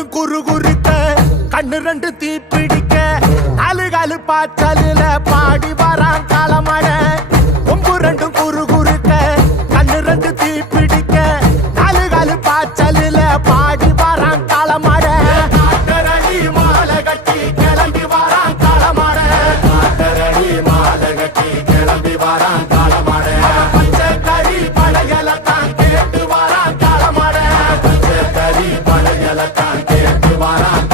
ரெண்டு குறு குறுக்க கண்ணு ரெண்டு தீப்பிடிக்க நாலு காலு பாய்ச்சலில பாடி வரான் காலமட கொம்பு ரெண்டும் குறு குறுக்க கண்ணு ரெண்டு தீப்பிடிக்க நாலு காலு பாய்ச்சலில பாடி வரான் காலமட மாலை கட்டி கிளம்பி வரான் காலமட மாலை கட்டி கிளம்பி வரான் காலமட பச்சை கறி படையலத்தான் கேட்டு வரான் காலமட பச்சை கறி படையலத்தான் கேட்டு வரான்